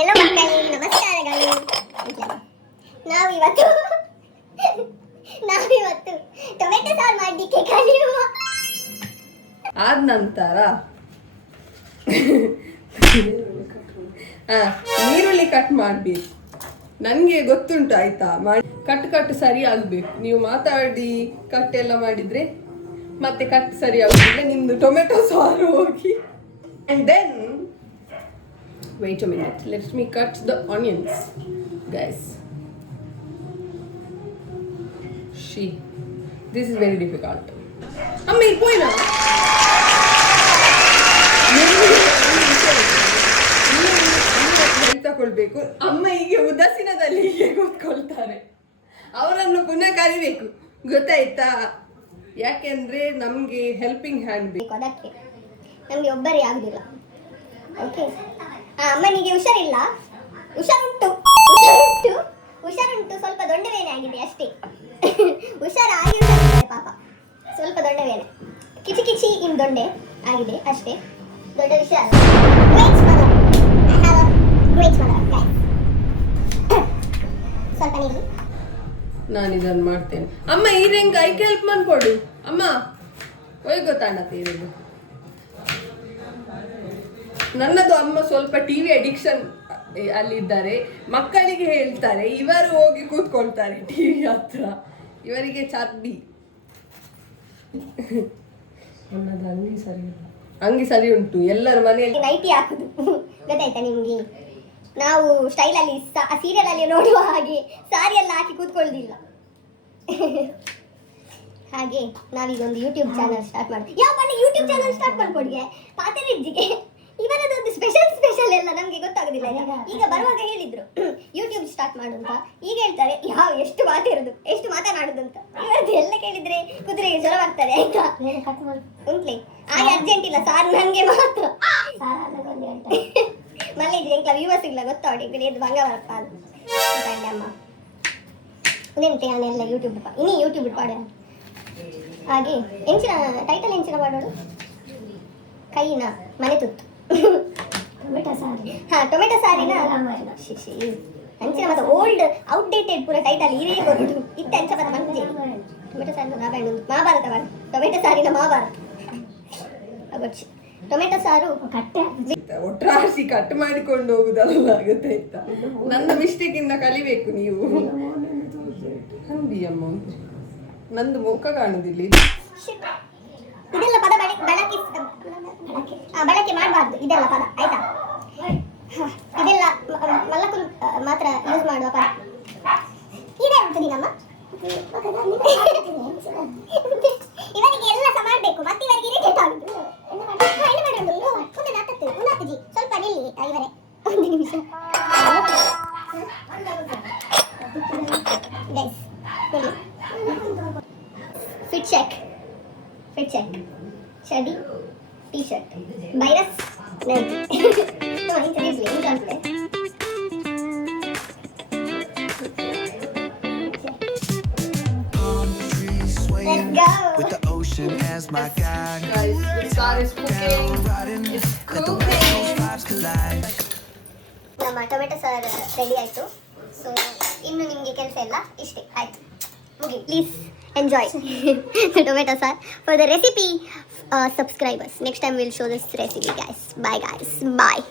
Hello ಮಕ್ಕಳೇ, ನಮಸ್ಕಾರಗಳು. ನಾವಿವತ್ತು ಟೊಮೆಟೊ ಸಾರು ಮಾಡಲಿಕ್ಕೆ ಕಲಿಯುವ. ಆದ ನಂತರ ನೀರುಳ್ಳಿ ಕಟ್ ಮಾಡಬೇಕು. ನನಗೆ ಗೊತ್ತುಂಟು ಆಯ್ತಾ, ಕಟ್ ಸರಿ ಆಗಬೇಕು. ನೀವು ಮಾತಾಡಿ ಕಟ್ ಎಲ್ಲ ಮಾಡಿದ್ರೆ ಮತ್ತೆ ಕಟ್ ಸರಿ ಆಗುದಿಲ್ಲ, ನಿಮ್ದು ಟೊಮೆಟೊ ಸಾರು ಹೋಗಿ. And then wait a minute, let me cut the onions, guys. This is very difficult. Amma ipoina ತಗೊಳ್ಬೇಕು. ಅಮ್ಮ ಹೀಗೆ ಉದಾಸೀನದಲ್ಲಿ ಹೀಗೆ ಕೂತ್ಕೊಳ್ತಾರೆ. ಅವರನ್ನು ಪುನಃ ಕರಿಬೇಕು, ಗೊತ್ತಾಯ್ತಾ? ಯಾಕೆಂದ್ರೆ ನಮ್ಗೆ ಹೆಲ್ಪಿಂಗ್ ಹ್ಯಾಂಡ್ ಬೇಕು. ಅದಕ್ಕೆ ನಮ್ಗೆ ಒಬ್ಬರೇ ಆಗುದಿಲ್ಲ. ಓಕೆ, ಅಮ್ಮನಿಗೆ ಹುಷಾರಿಲ್ಲ. ಹುಷಾರುಂಟು, ಸ್ವಲ್ಪ ದೊಡ್ಡವೇನೆ ಆಗಿದೆ ಅಷ್ಟೇ. ಹುಷಾರಾಗಿ ಪಾಪ, ಸ್ವಲ್ಪ ದೊಡ್ಡವೇನೆ, ಕಿಚಿ ಇನ್ ದೊಡ್ಡೆ ಆಗಿದೆ ಅಷ್ಟೇ. ದೊಡ್ಡ ವಿಷಯ ಅಲ್ಲ. ಸ್ವಲ್ಪ ನೀಡಿ, ನಾನು ಇದನ್ನು ಮಾಡ್ತೇನೆ. ಅಮ್ಮ ಈರೆಂಗ್ ಕೈಗೆ ಹೆಲ್ಪ್ ಮಾಡ್ಕೊಡು. ಅಮ್ಮ ಹೋಯ್ ಗೊತ್ತಾಣತ್ತೆ ಈರೆಂಗ್. ನನ್ನದು ಅಮ್ಮ ಸ್ವಲ್ಪ ಟಿವಿ ಅಡಿಕ್ಷನ್ ಅಲ್ಲಿದ್ದಾರೆ. ಮಕ್ಕಳಿಗೆ ಹೇಳ್ತಾರೆ, ಇವರು ಹೋಗಿ ಕೂತ್ಕೊಳ್ತಾರೆ ಟಿವಿ ಹತ್ರ. ಇವರಿಗೆ ಚಾರ್ಡಿ. ನನ್ನದು ಅಂಗಿ ಸರಿ ಉಂಟು. ಎಲ್ಲರ ಮನೆಯಲ್ಲಿ ನೈಟಿ ಹಾಕುದು ಗೊತ್ತಾಯ್ತಾ ನಿಮ್ಗೆ? ನಾವು ಸ್ಟೈಲಲ್ಲಿ ಸೀರಿಯಲ್ ಅಲ್ಲಿ ನೋಡುವ ಹಾಗೆ ಸಾರಿ ಎಲ್ಲ ಹಾಕಿ ಕೂತ್ಕೊಳ್ಳುದಿಲ್ಲ. ಹಾಗೆ ನಾವೀಗ ಒಂದು ಯೂಟ್ಯೂಬ್ ಚಾನಲ್ ಸ್ಟಾರ್ಟ್ ಮಾಡ್ತೀವಿ. ಯಾವ ಯೂಟ್ಯೂಬ್ ಚಾನಲ್ ಸ್ಟಾರ್ಟ್ ಮಾಡ್ಕೊಡ್ಗೆ ಪಾತರಿಜ್ಜಿಗೆ. ಇವರದೊಂದು ಸ್ಪೆಷಲ್ ಎಲ್ಲ ನಮ್ಗೆ ಗೊತ್ತಾಗುದಿಲ್ಲ. ಈಗ ಬರುವಾಗ ಹೇಳಿದ್ರು ಯೂಟ್ಯೂಬ್ ಸ್ಟಾರ್ಟ್ ಮಾಡು ಅಂತ. ಈಗ ಹೇಳ್ತಾರೆ ಎಷ್ಟು ಮಾತನಾಡುದು ಅಂತ. ಇವರದ್ದು ಎಲ್ಲ ಕೇಳಿದ್ರೆ ಕುದುರೆಗೆ ಜ್ವರ ಬರ್ತದೆ ಆಯ್ತಾ. ಉಂಟ್ಲಿ ಹಾಗೆ ಅರ್ಜೆಂಟ್ ಇಲ್ಲ, ಸಾರು ನನ್ಗೆ ಮಾತ್ರ. ಮಲ್ಲಿಗೆ ಎಂಕ್ಲ ವ್ಯೂವರ್ಸ್ ಇಲ್ಲ ಗೊತ್ತಾಡಿ ಇದು ಬಂಗಾರ ಅಮ್ಮ ಉಂಟೆ ನಾನೆಲ್ಲ ಯೂಟ್ಯೂಬ್ ಇನಿ ಯೂಟ್ಯೂಬ್ ಪಾಡ. ಹಾಗೆ ಎಂಚಿನ ಟೈಟಲ್ ಎಂಚಿನ ಮಾಡೋದು ಕೈನ ಮನೆ ತುತ್ತು. ಟೊಮೆಟೊ ಸಾರಿನ ಅಂಚಿನ ಮತ್ತೆ ಓಲ್ಡ್ ಔಟ್ಡೇಟೆಡ್ ಪೂರ ಟೈಟಲ್ ಇರೇ ಬರುದು. ಇತ್ತ ಅಂಚ ಪದ ಮಂಚೆ ಟೊಮೆಟೊ ಸಾರಿನ ಮಹಾಭಾರತ ಟೊಮೆಟೊ ಸಾರಿನ ಮಹಾಭಾರತ. ಟೊಮೆಟೊ ಸಾರು ಒಟ್ರಾಸಿ ಕಟ್ ಮಾಡಿಕೊಂಡು ಹೋಗುದಲ್ಲ, ಗೊತ್ತಾಯ್ತಾ? ನನ್ನ ಮಿಸ್ಟೇಕ್ ಇಂದ ಕಲಿಬೇಕು ನೀವು. ಅಮ್ಮ ನಂದು ಮುಖ ಕಾಣುದಿಲ್ಲ. ಇದೆಲ್ಲ ಪದ ಬಳಕೆ ಮಾಡಬಾರ್ದು. ಇದೆಲ್ಲ ಪದ ಆಯ್ತಾ? ಇದೆಲ್ಲ ಮಲ್ಲಕರು ಮಾತ್ರ ಯೂಸ್ ಮಾಡುವ ಪದ. ಇದೇ ಉಂಟು ನಮ್ಮ ಇವರಿಗೆ ಎಲ್ಲ ಸಹ ಮಾಡಬೇಕು, ಮತ್ತೆ ಇವರಿಗೆ ಇರಿಟೇಟ್ ಆಗುದು. ಸ್ವಲ್ಪ ನಿಲ್ಲಿ ಇವರೇ, ಒಂದು ನಿಮಿಷ. ಫಿಟ್ ಚೆಕ್ ಶರ್ಟಿ T shirt virus with the ocean as my guide. Guys, the car is cooking. It's cooking. ನಮ್ಮ ಟೊಮೆಟೊ ಸಾರು ರೆಡಿ ಆಯಿತು. ಸೊ ಇನ್ನು ನಿಮಗೆ ಕೆಲಸ ಎಲ್ಲ ಇಷ್ಟೇ ಆಯಿತು, ಮುಗಿ. Please enjoy tomato sar. For the recipe subscribers, next time we'll show this recipe guys. Bye guys, bye.